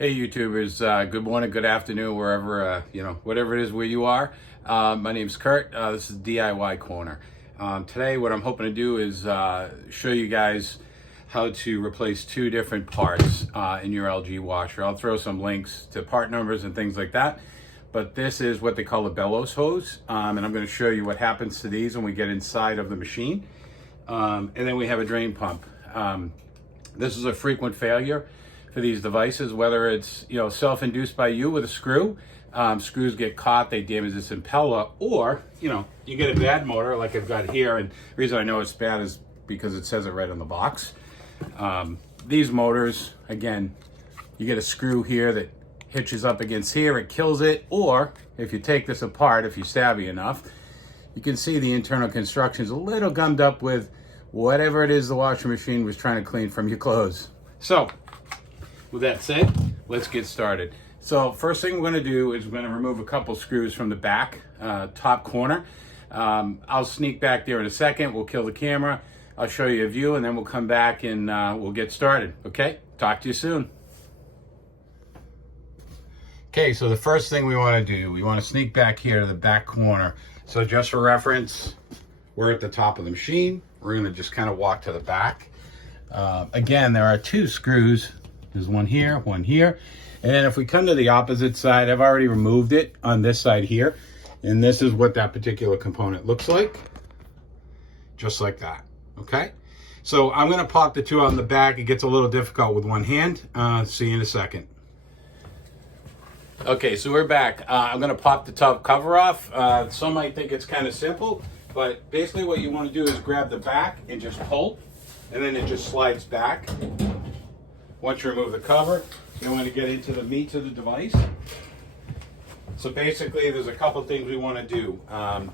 Hey YouTubers, good morning, good afternoon, wherever, whatever it is where you are. My name's Kurt, this is DIY Corner. Today what I'm hoping to do is show you guys how to replace two different parts in your LG washer. I'll throw some links to part numbers and things like that. But this is what they call a Bellows hose, and I'm going to show you what happens to these when we get inside of the machine. And then we have a drain pump. This is a frequent failure for these devices, whether it's self-induced by you with a screw. Screws get caught, they damage this impeller, or you get a bad motor like I've got here. And the reason I know it's bad is because it says it right on the box. These motors, again, you get a screw here that hitches up against here, it kills it. Or if you take this apart, if you're savvy enough, you can see the internal construction is a little gummed up with whatever it is the washing machine was trying to clean from your clothes. So with that said, let's get started. So first thing we're going to do is we're going to remove a couple screws from the back top corner. I'll sneak back there in a second. We'll kill the camera. I'll show you a view, and then we'll come back and we'll get started. Okay? Talk to you soon. Okay, so the first thing we want to do, we want to sneak back here to the back corner. So just for reference, we're at the top of the machine. We're going to just kind of walk to the back. Again, there are two screws. There's one here, and then if we come to the opposite side, I've already removed it on this side here, and this is what that particular component looks like, just like that. Okay, so I'm going to pop the two on the back. It gets a little difficult with one hand. See you in a second. Okay, so we're back. I'm going to pop the top cover off. Some might think it's kind of simple, but basically what you want to do is grab the back and just pull, and then it just slides back. Once you remove the cover, you want to get into the meat of the device. So basically, there's a couple things we want to do.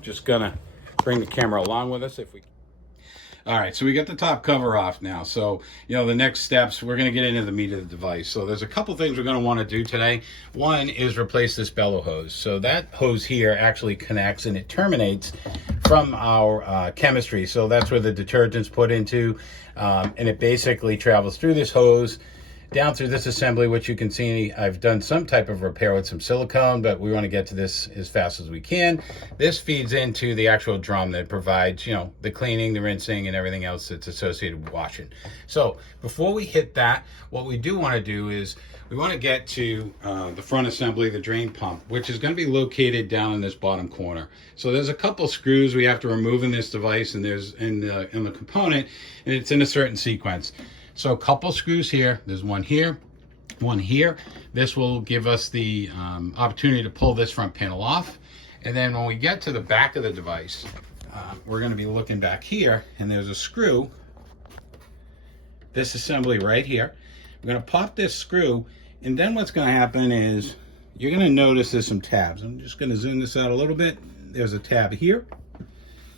Just gonna bring the camera along with us if we. All right, so we got the top cover off now. So, the next steps, we're going to get into the meat of the device. So there's a couple things we're going to want to do today. One is replace this bellow hose. So that hose here actually connects and it terminates from our chemistry. So that's where the detergent's put into, and it basically travels through this hose, down through this assembly, which you can see I've done some type of repair with some silicone, but we want to get to this as fast as we can. This feeds into the actual drum that provides, the cleaning, the rinsing, and everything else that's associated with washing. So before we hit that, what we do want to do is we want to get to the front assembly, the drain pump, which is going to be located down in this bottom corner. So there's a couple screws we have to remove in this device, and there's in the component, and it's in a certain sequence. So a couple screws here, there's one here, one here. This will give us the opportunity to pull this front panel off. And then when we get to the back of the device, we're gonna be looking back here, and there's a screw, this assembly right here. We're gonna pop this screw, and then what's gonna happen is you're gonna notice there's some tabs. I'm just gonna zoom this out a little bit. There's a tab here,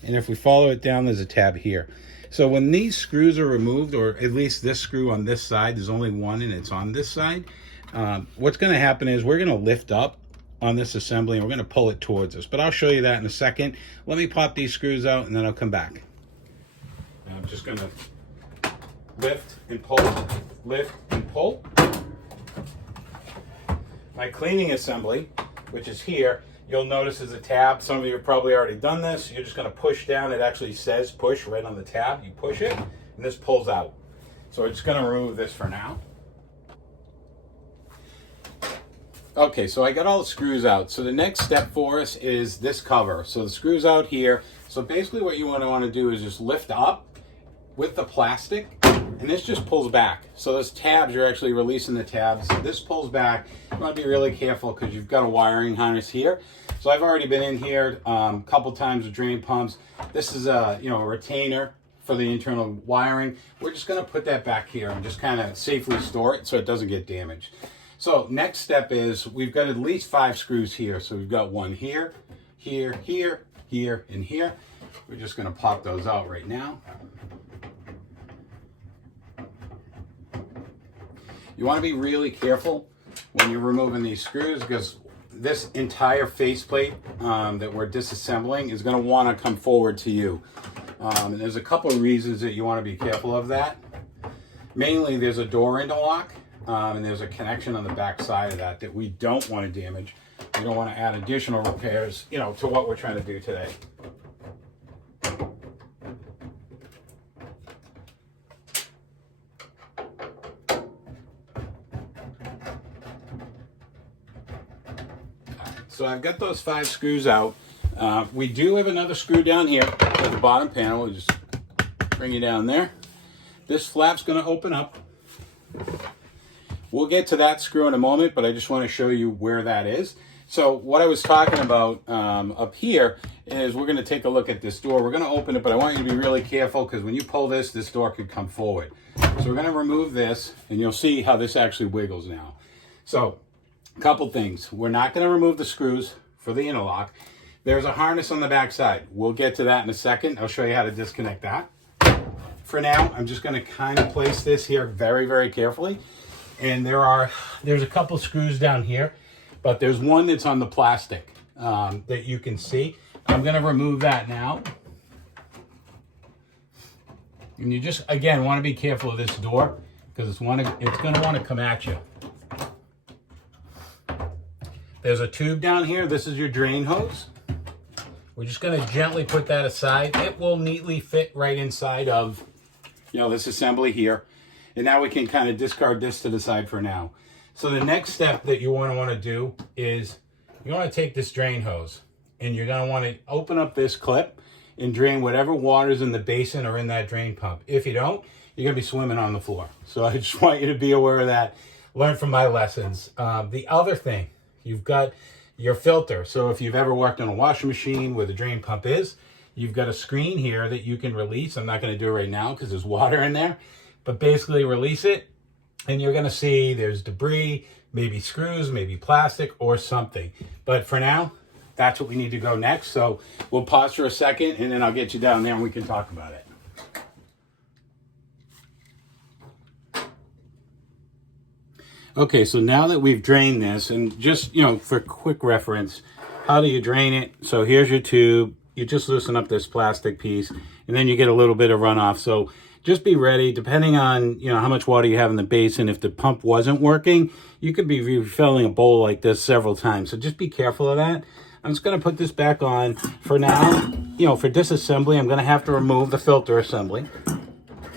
and if we follow it down, there's a tab here. So when these screws are removed, or at least this screw on this side, there's only one and it's on this side, what's going to happen is we're going to lift up on this assembly and we're going to pull it towards us. But I'll show you that in a second. Let me pop these screws out and then I'll come back. I'm just going to lift and pull, lift and pull. My cleaning assembly, which is here, you'll notice there's a tab. Some of you have probably already done this. You're just going to push down. It actually says push right on the tab. You push it, and this pulls out. So we're just going to remove this for now. Okay, so I got all the screws out. So the next step for us is this cover. So the screw's out here. So basically what you want to do is just lift up with the plastic, and this just pulls back. So those tabs, you're actually releasing the tabs. This pulls back. You want to be really careful because you've got a wiring harness here. So I've already been in here a couple times with drain pumps. This is a retainer for the internal wiring. We're just going to put that back here and just kind of safely store it so it doesn't get damaged. So next step is we've got at least 5 screws here. So we've got one here, here, here, here, and here. We're just going to pop those out right now. You want to be really careful when you're removing these screws because this entire faceplate that we're disassembling is going to want to come forward to you. And there's a couple of reasons that you want to be careful of that. Mainly, there's a door interlock and there's a connection on the back side of that we don't want to damage. We don't want to add additional repairs, you know, to what we're trying to do today. So I've got those 5 screws out. We do have another screw down here at the bottom panel. We'll just bring it down there. This flap's going to open up. We'll get to that screw in a moment, but I just want to show you where that is. So what I was talking about up here is we're going to take a look at this door. We're going to open it, but I want you to be really careful because when you pull this door could come forward. So we're going to remove this, and you'll see how this actually wiggles now. So a couple things. We're not going to remove the screws for the interlock. There's a harness on the back side. We'll get to that in a second. I'll show you how to disconnect that. For now, I'm just going to kind of place this here very, very carefully. And there's a couple screws down here, but there's one that's on the plastic that you can see. I'm going to remove that now. And you just, again, want to be careful of this door because it's going to want to come at you. There's a tube down here. This is your drain hose. We're just going to gently put that aside. It will neatly fit right inside of, you know, this assembly here. And now we can kind of discard this to the side for now. So the next step that you want to do is you want to take this drain hose and you're going to want to open up this clip and drain whatever water's in the basin or in that drain pump. If you don't, you're going to be swimming on the floor. So I just want you to be aware of that. Learn from my lessons. The other thing, you've got your filter. So if you've ever worked on a washing machine where the drain pump is, you've got a screen here that you can release. I'm not going to do it right now because there's water in there, but basically release it and you're going to see there's debris, maybe screws, maybe plastic or something. But for now, that's what we need to go next. So we'll pause for a second and then I'll get you down there and we can talk about it. Okay, so now that we've drained this, and just, you know, for quick reference, how do you drain it? So here's your tube. You just loosen up this plastic piece, and then you get a little bit of runoff. So just be ready, depending on, you know, how much water you have in the basin. If the pump wasn't working, you could be refilling a bowl like this several times. So just be careful of that. I'm just going to put this back on. For now, you know, for disassembly, I'm going to have to remove the filter assembly.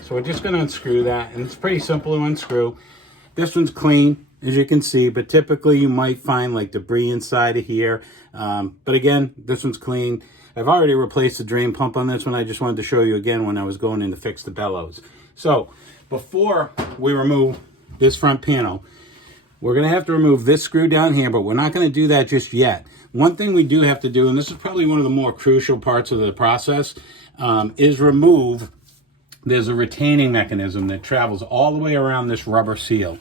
So we're just going to unscrew that, and it's pretty simple to unscrew. This one's clean, as you can see, but typically you might find like debris inside of here. But again, this one's clean. I've already replaced the drain pump on this one. I just wanted to show you again when I was going in to fix the bellows. So before we remove this front panel, we're going to have to remove this screw down here, but we're not going to do that just yet. One thing we do have to do, and this is probably one of the more crucial parts of the process, is remove. There's a retaining mechanism that travels all the way around this rubber seal.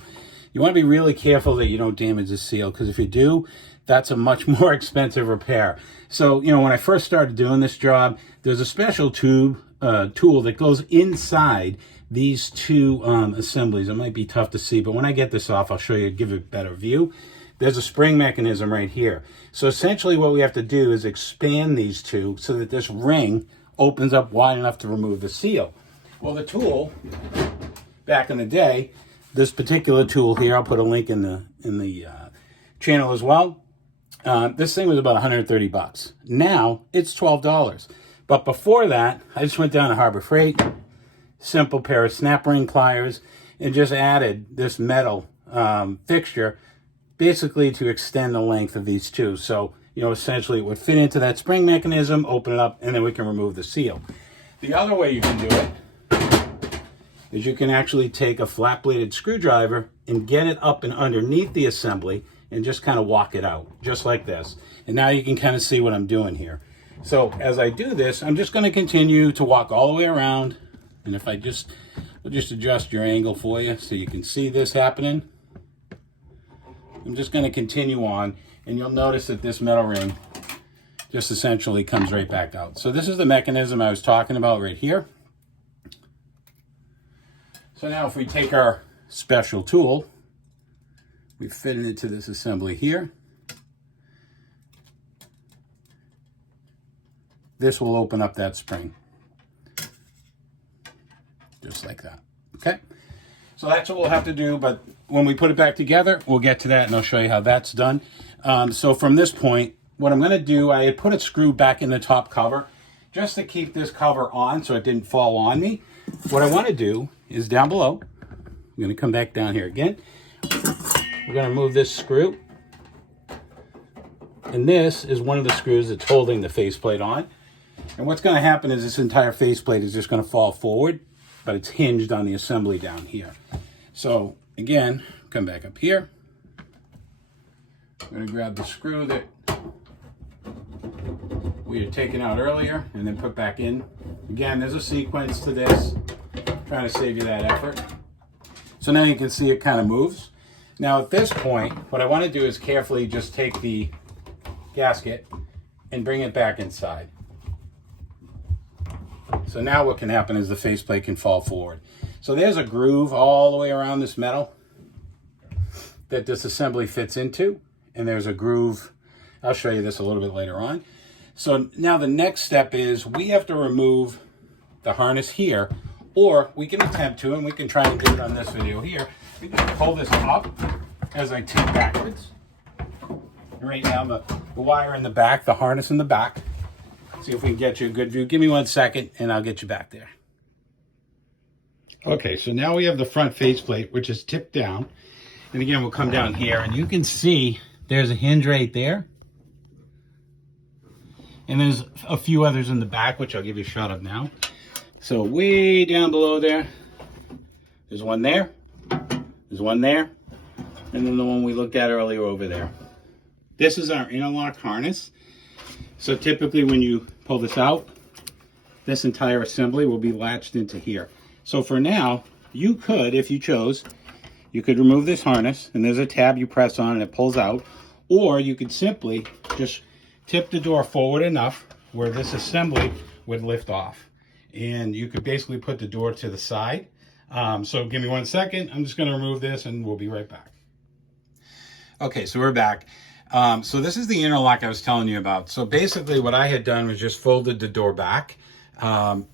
You want to be really careful that you don't damage the seal, because if you do, that's a much more expensive repair. So, you know, when I first started doing this job, there's a special tool that goes inside these two assemblies. It might be tough to see, but when I get this off, I'll show you, give you a better view. There's a spring mechanism right here. So essentially what we have to do is expand these two so that this ring opens up wide enough to remove the seal. Well, the tool, back in the day, this particular tool here, I'll put a link in the channel as well. This thing was about 130 bucks. Now it's $12. But before that, I just went down to Harbor Freight, simple pair of snap ring pliers, and just added this metal fixture, basically to extend the length of these two. So, you know, essentially it would fit into that spring mechanism, open it up, and then we can remove the seal. The other way you can do it is you can actually take a flat-bladed screwdriver and get it up and underneath the assembly and just kind of walk it out, just like this. And now you can kind of see what I'm doing here. So as I do this, I'm just going to continue to walk all the way around. And if I'll just adjust your angle for you so you can see this happening. I'm just going to continue on, and you'll notice that this metal ring just essentially comes right back out. So this is the mechanism I was talking about right here. So now if we take our special tool, we fit it into this assembly here. This will open up that spring. Just like that, okay? So that's what we'll have to do, but when we put it back together, we'll get to that and I'll show you how that's done. So from this point, what I'm going to do, I had put a screw back in the top cover just to keep this cover on so it didn't fall on me. What I want to do is down below, I'm going to come back down here again. We're going to remove this screw. And this is one of the screws that's holding the faceplate on. And what's going to happen is this entire faceplate is just going to fall forward, but it's hinged on the assembly down here. So again, come back up here. I'm going to grab the screw that we had taken out earlier and then put back in. Again, there's a sequence to this, trying to save you that effort. So now you can see it kind of moves. Now at this point, what I want to do is carefully just take the gasket and bring it back inside. So now what can happen is the faceplate can fall forward. So there's a groove all the way around this metal that this assembly fits into. And there's a groove. I'll show you this a little bit later on. So now the next step is we have to remove the harness here, or we can attempt to, and we can try and do it on this video here. We can pull this up as I tip backwards. Right now the wire in the back, the harness in the back. See if we can get you a good view. Give me 1 second and I'll get you back there. Okay, so now we have the front faceplate, which is tipped down. And again, we'll come down here and you can see there's a hinge right there. And there's a few others in the back, which I'll give you a shot of now. So way down below there, there's one there, there's one there, and then the one we looked at earlier over there. This is our interlock harness. So typically when you pull this out, this entire assembly will be latched into here. So for now, you could, if you chose, you could remove this harness and there's a tab you press on and it pulls out, or you could simply just tip the door forward enough where this assembly would lift off. And you could basically put the door to the side. So give me 1 second. I'm just going to remove this and we'll be right back. Okay, so we're back. So this is the interlock I was telling you about. So basically what I had done was just folded the door back.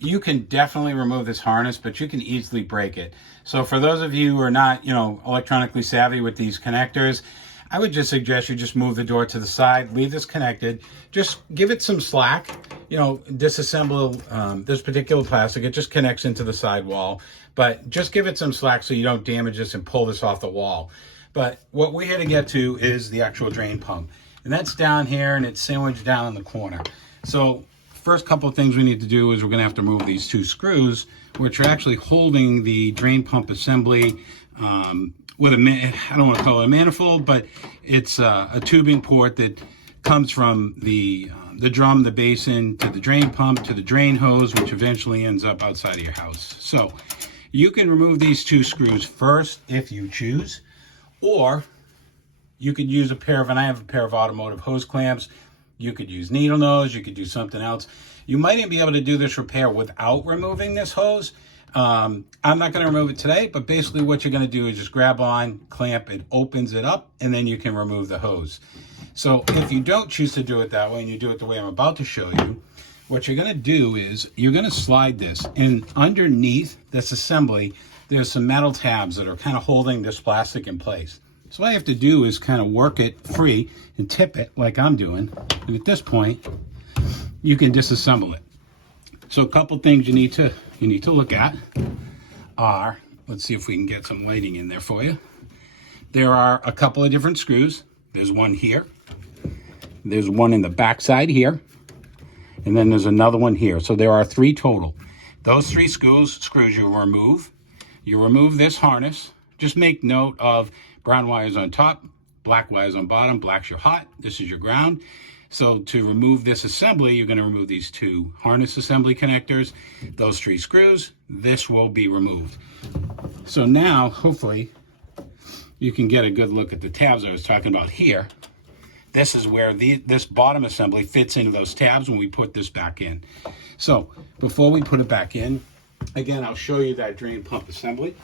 You can definitely remove this harness, but you can easily break it. So for those of you who are not, electronically savvy with these connectors, I would just suggest you just move the door to the side, leave this connected, just give it some slack, disassemble this particular plastic. It just connects into the side wall, but just give it some slack so you don't damage this and pull this off the wall. But what we had to get to is the actual drain pump. And that's down here and it's sandwiched down in the corner. So first couple of things we need to do is we're going to have to remove these two screws, which are actually holding the drain pump assembly with I don't want to call it a manifold, but it's a tubing port that comes from the drum, the basin, to the drain pump, to the drain hose, which eventually ends up outside of your house. So you can remove these two screws first if you choose. Or you could use and I have a pair of automotive hose clamps. You could use needle nose, you could do something else. You might even be able to do this repair without removing this hose. I'm not going to remove it today, but basically what you're going to do is just grab on, clamp, it opens it up, and then you can remove the hose. So if you don't choose to do it that way and you do it the way I'm about to show you, what you're going to do is you're going to slide this, and underneath this assembly, there's some metal tabs that are kind of holding this plastic in place. So what I have to do is kind of work it free and tip it like I'm doing. And at this point, you can disassemble it. So a couple things you need to look at are, let's see if we can get some lighting in there for you. There are a couple of different screws. There's one here. There's one in the back side here. And then there's another one here. So there are 3 total. Those 3 screws you remove. You remove this harness. Just make note of brown wires on top, black wires on bottom. Black's your hot, this is your ground. So to remove this assembly, you're going to remove these 2 harness assembly connectors, those 3 screws. This will be removed. So now, hopefully, you can get a good look at the tabs I was talking about here. This is where this bottom assembly fits into those tabs when we put this back in. So before we put it back in, again, I'll show you that drain pump assembly.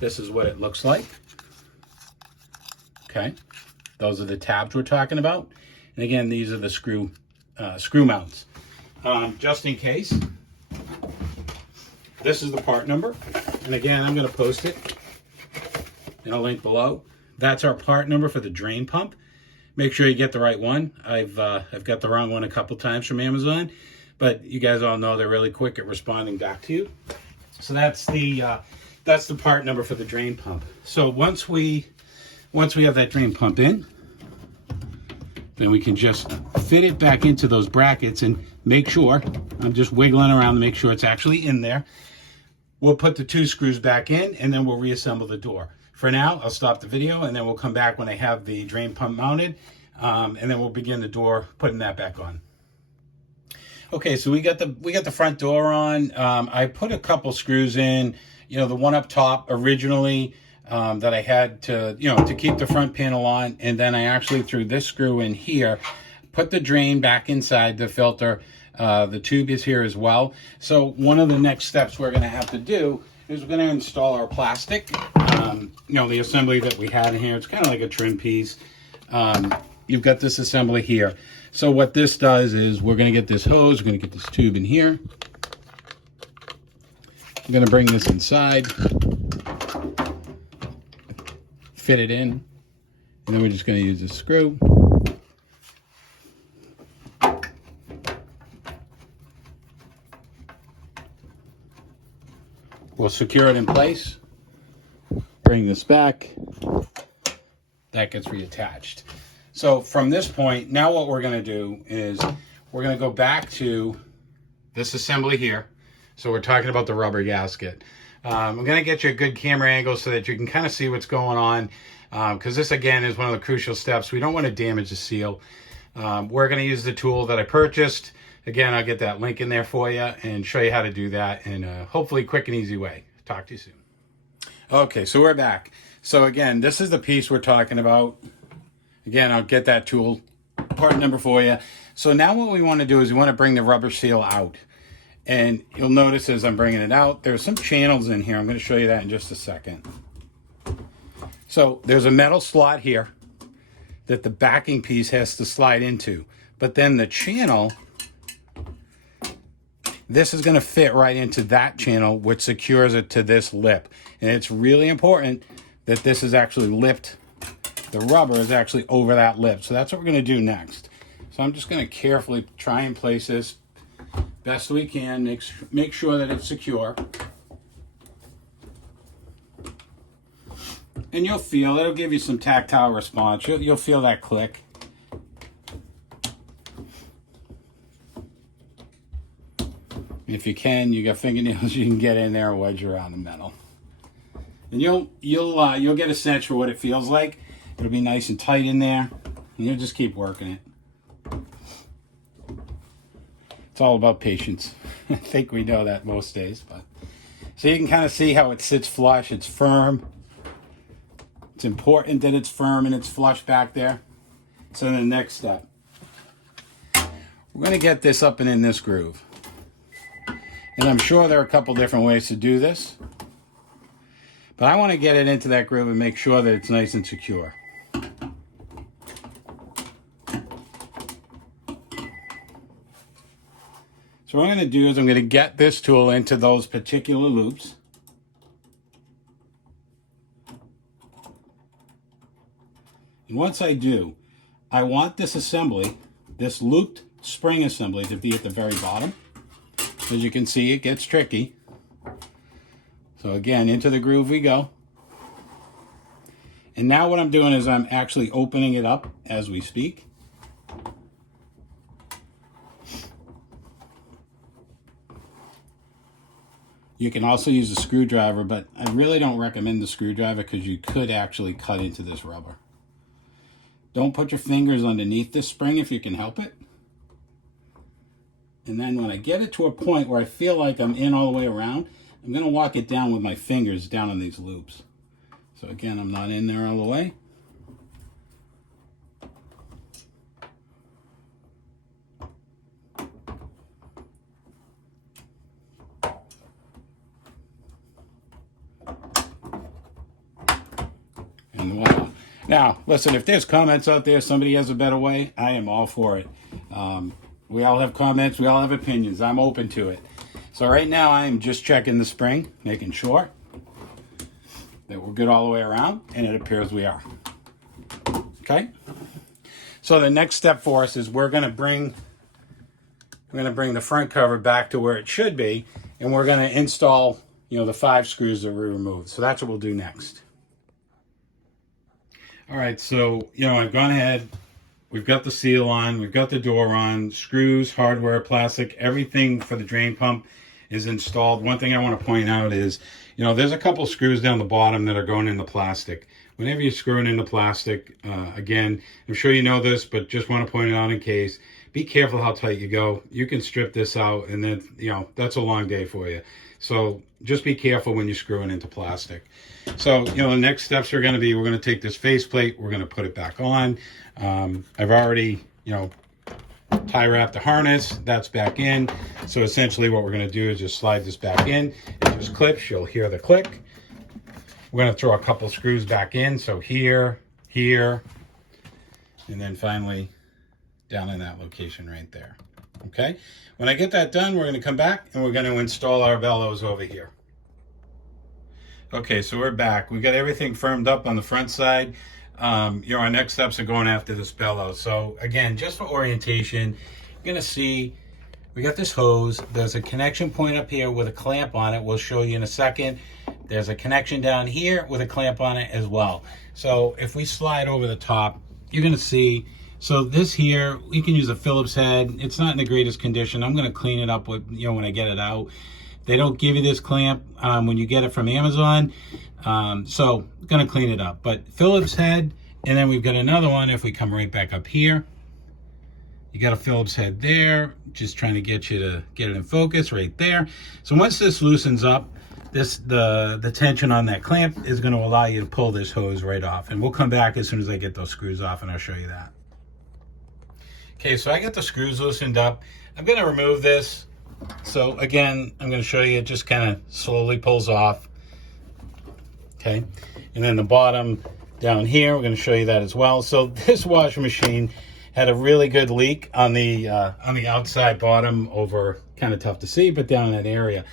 This is what it looks like. Okay, those are the tabs we're talking about. And again, these are the screw mounts. Just in case, this is the part number. And again, I'm going to post it in a link below. That's our part number for the drain pump. Make sure you get the right one. I've got the wrong one a couple times from Amazon, but you guys all know they're really quick at responding back to you. So that's the part number for the drain pump. So once we have that drain pump in, then we can just fit it back into those brackets and make sure, I'm just wiggling around to make sure it's actually in there. We'll put the 2 screws back in and then we'll reassemble the door. For now, I'll stop the video and then we'll come back when I have the drain pump mounted, and then we'll begin the door, putting that back on. Okay, so we got the front door on. I put a couple screws in, the one up top originally that I had to, to keep the front panel on, and then I actually threw this screw in here, put the drain back inside the filter. The tube is here as well. So one of the next steps we're going to have to do is we're going to install our plastic. The assembly that we had in here, it's kind of like a trim piece. You've got this assembly here. So what this does is we're going to get this hose, we're going to get this tube in here. I'm going to bring this inside, fit it in, and then we're just going to use this screw. We'll secure it in place, bring this back, that gets reattached. So from this point, now what we're going to do is we're going to go back to this assembly here. So we're talking about the rubber gasket. I'm going to get you a good camera angle so that you can kind of see what's going on, because this again is one of the crucial steps. We don't want to damage the seal. We're going to use the tool that I purchased. Again, I'll get that link in there for you and show you how to do that in a hopefully quick and easy way. Talk to you soon. Okay, so we're back. So again, this is the piece we're talking about. Again, I'll get that tool, part number for you. So now what we want to do is we want to bring the rubber seal out. And you'll notice as I'm bringing it out, there's some channels in here. I'm going to show you that in just a second. So there's a metal slot here that the backing piece has to slide into. But then the channel, this is going to fit right into that channel, which secures it to this lip. And it's really important that this is actually lipped. The rubber is actually over that lip. So that's what we're going to do next. So I'm just going to carefully try and place this best we can. Make sure that it's secure. And you'll feel, it'll give you some tactile response. You'll feel that click. If you can, you got fingernails, you can get in there and wedge around the metal. And you'll get a sense for what it feels like. It'll be nice and tight in there, and you'll just keep working it. It's all about patience. I think we know that most days, but so you can kind of see how it sits flush. It's firm. It's important that it's firm and it's flush back there. So the next step, we're going to get this up and in this groove. And I'm sure there are a couple different ways to do this, but I want to get it into that groove and make sure that it's nice and secure. So what I'm going to do is I'm going to get this tool into those particular loops. And once I do, I want this assembly, this looped spring assembly, to be at the very bottom. As you can see, it gets tricky. So again, into the groove we go. And now what I'm doing is I'm actually opening it up as we speak. You can also use a screwdriver, but I really don't recommend the screwdriver because you could actually cut into this rubber. Don't put your fingers underneath this spring if you can help it. And then when I get it to a point where I feel like I'm in all the way around, I'm going to walk it down with my fingers down on these loops. So again, I'm not in there all the way. And voila. Now, listen, if there's comments out there, somebody has a better way, I am all for it. We all have comments, we all have opinions. I'm open to it. So right now I'm just checking the spring, making sure. that we're good all the way around, and it appears we are. Okay? So the next step for us is we're going to bring the front cover back to where it should be, and we're going to install, the 5 screws that we removed. So that's what we'll do next. All right, so, I've gone ahead. We've got the seal on. We've got the door on. Screws, hardware, plastic, everything for the drain pump is installed. One thing I want to point out is, there's a couple screws down the bottom that are going in the plastic. Whenever you're screwing into plastic, again, I'm sure you know this, but just want to point it out in case. Be careful how tight you go. You can strip this out, and then, that's a long day for you. So just be careful when you're screwing into plastic. So, the next steps are going to be, we're going to take this faceplate, we're going to put it back on. I've already, tie wrapped the harness, that's back in. So essentially what we're going to do is just slide this back in. It just clips, you'll hear the click. We're going to throw a couple screws back in. So here, and then finally down in that location right there. Okay. When I get that done, we're going to come back and we're going to install our bellows over here. Okay, so we're back. We got everything firmed up on the front side. Our next steps are going after this bellow. So again, just for orientation, you're going to see we got this hose. There's a connection point up here with a clamp on it. We'll show you in a second. There's a connection down here with a clamp on it as well. So if we slide over the top, you're going to see, so this here, we can use a Phillips head. It's not in the greatest condition. I'm going to clean it up with, when I get it out. They don't give you this clamp when you get it from Amazon. So I'm going to clean it up. But Phillips head, and then we've got another one if we come right back up here. You got a Phillips head there, just trying to get you to get it in focus right there. So once this loosens up, the tension on that clamp is going to allow you to pull this hose right off. And we'll come back as soon as I get those screws off and I'll show you that. Okay, so I got the screws loosened up. I'm going to remove this. So again, I'm going to show you, it just kind of slowly pulls off. Okay, and then the bottom down here, we're going to show you that as well. So this washing machine had a really good leak on the outside bottom over, kind of tough to see, but down in that area.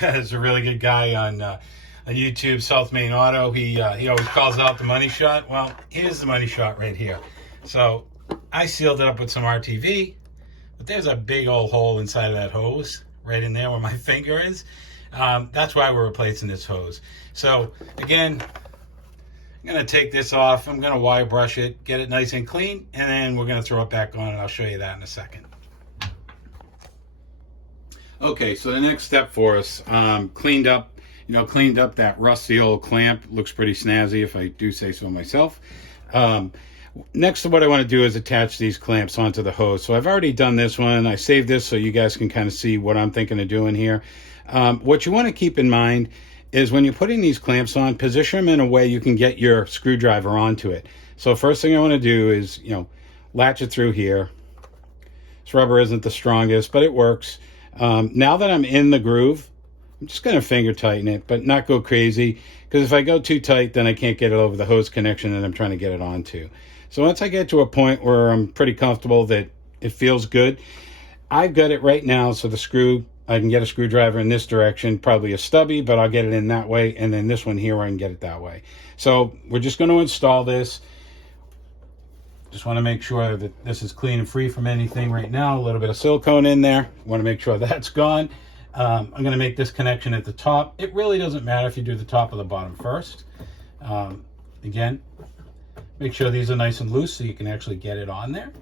There's a really good guy on YouTube, South Main Auto. He always calls out the money shot. Well, here's the money shot right here. So I sealed it up with some RTV. But there's a big old hole inside of that hose, right in there where my finger is. That's why we're replacing this hose. So again, I'm going to take this off. I'm going to wire brush it, get it nice and clean, and then we're going to throw it back on, and I'll show you that in a second. Okay, so the next step for us, cleaned up that rusty old clamp. Looks pretty snazzy if I do say so myself. Next, what I want to do is attach these clamps onto the hose. So I've already done this one. I saved this so you guys can kind of see what I'm thinking of doing here. What you want to keep in mind is when you're putting these clamps on, position them in a way you can get your screwdriver onto it. So first thing I want to do is, latch it through here. This rubber isn't the strongest, but it works. Now that I'm in the groove, I'm just going to finger tighten it, but not go crazy, because if I go too tight, then I can't get it over the hose connection that I'm trying to get it onto. So once I get to a point where I'm pretty comfortable that it feels good, I've got it right now. So the screw, I can get a screwdriver in this direction, probably a stubby, but I'll get it in that way. And then this one here, I can get it that way. So we're just going to install this. Just want to make sure that this is clean and free from anything right now. A little bit of silicone in there. Want to make sure that's gone. I'm going to make this connection at the top. It really doesn't matter if you do the top or the bottom first. Again, make sure these are nice and loose so you can actually get it on there.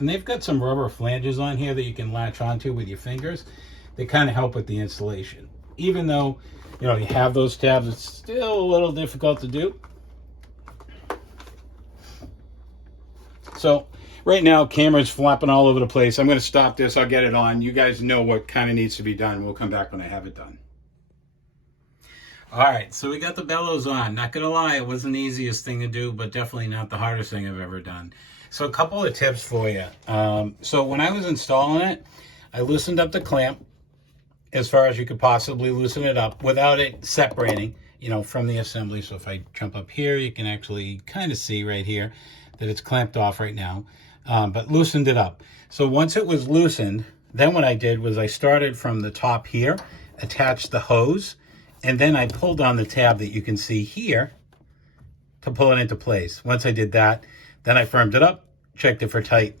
And they've got some rubber flanges on here that you can latch onto with your fingers. They kind of help with the installation. Even though, you have those tabs, it's still a little difficult to do. So right now, camera's flapping all over the place. I'm going to stop this. I'll get it on. You guys know what kind of needs to be done. We'll come back when I have it done. All right, so we got the bellows on. Not going to lie, it wasn't the easiest thing to do, but definitely not the hardest thing I've ever done. So a couple of tips for you. So when I was installing it, I loosened up the clamp as far as you could possibly loosen it up without it separating, from the assembly. So if I jump up here, you can actually kind of see right here that it's clamped off right now, but loosened it up. So once it was loosened, then what I did was I started from the top here, attached the hose, And then I pulled on the tab that you can see here to pull it into place. Once I did that, then I firmed it up, checked it for tight.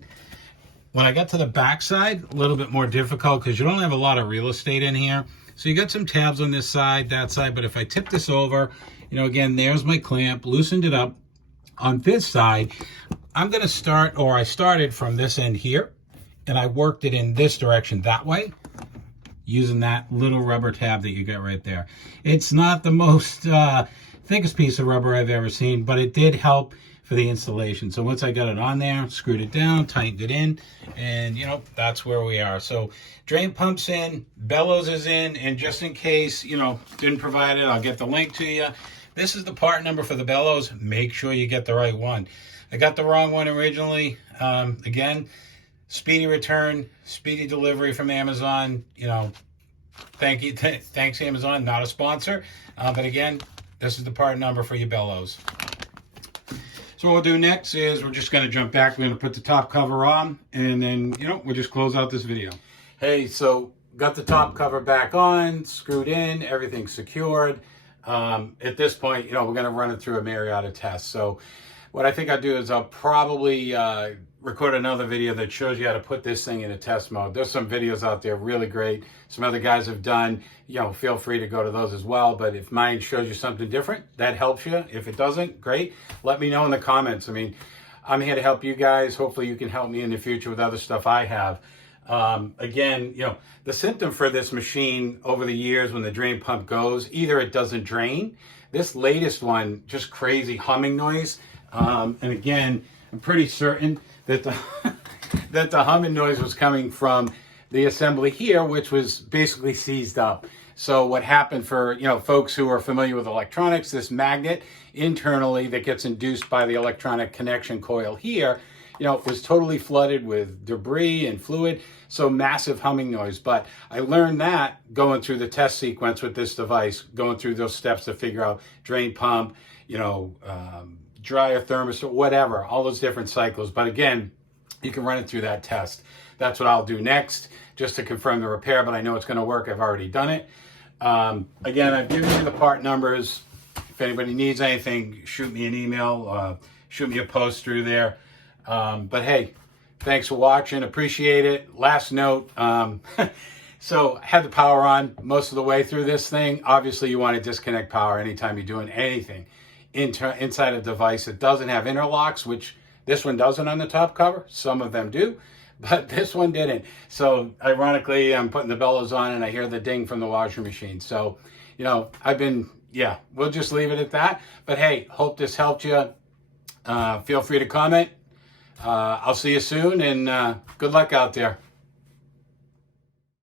When I got to the back side, a little bit more difficult because you don't have a lot of real estate in here. So you got some tabs on this side, that side, but if I tip this over, you know, again, there's my clamp, loosened it up. On this side, I'm gonna start, or I started from this end here, and I worked it in this direction that way, using that little rubber tab that you got right there. It's not the most thickest piece of rubber I've ever seen, but it did help for the installation. So once I got it on there, screwed it down, tightened it in, and you know, that's where we are. So drain pump's in, bellows is in, and just in case, you know, didn't provide it, I'll get the link to you. This is the part number for the bellows. Make sure you get the right one. I got the wrong one originally. Again, speedy return, speedy delivery from Amazon. You know, thanks Amazon, not a sponsor. But again, this is the part number for your bellows. So what we'll do next is we're just going to jump back. We're going to put the top cover on, and then, you know, we'll just close out this video. Hey, so got the top cover back on, screwed in, everything's secured. At this point, you know, we're going to run it through a myriad of tests. So what I think I'll do is I'll probably record another video that shows you how to put this thing in a test mode. There's some videos out there really great. Some other guys have done, you know, feel free to go to those as well. But if mine shows you something different, that helps you. If it doesn't, great. Let me know in the comments. I mean, I'm here to help you guys. Hopefully you can help me in the future with other stuff I have. Again, you know, the symptom for this machine over the years when the drain pump goes, either it doesn't drain. This latest one, just crazy humming noise. And again, I'm pretty certain that the that the humming noise was coming from the assembly here, which was basically seized up. So what happened for, you know, folks who are familiar with electronics, this magnet internally that gets induced by the electronic connection coil here, you know, was totally flooded with debris and fluid, so massive humming noise. But I learned that going through the test sequence with this device, going through those steps to figure out drain pump, you know, dryer thermostat, whatever, all those different cycles. But again, you can run it through that test. That's what I'll do next, just to confirm the repair, but I know it's gonna work. I've already done it. Again, I've given you the part numbers. If anybody needs anything, shoot me an email, shoot me a post through there. But hey, thanks for watching. Appreciate it. Last note, so I had the power on most of the way through this thing. Obviously, you want to disconnect power anytime you're doing anything inside a device that doesn't have interlocks, which this one doesn't on the top cover. Some of them do, but this one didn't. So ironically, I'm putting the bellows on and I hear the ding from the washing machine. So, you know, yeah, we'll just leave it at that. But hey, hope this helped you. Feel free to comment. I'll see you soon, and good luck out there.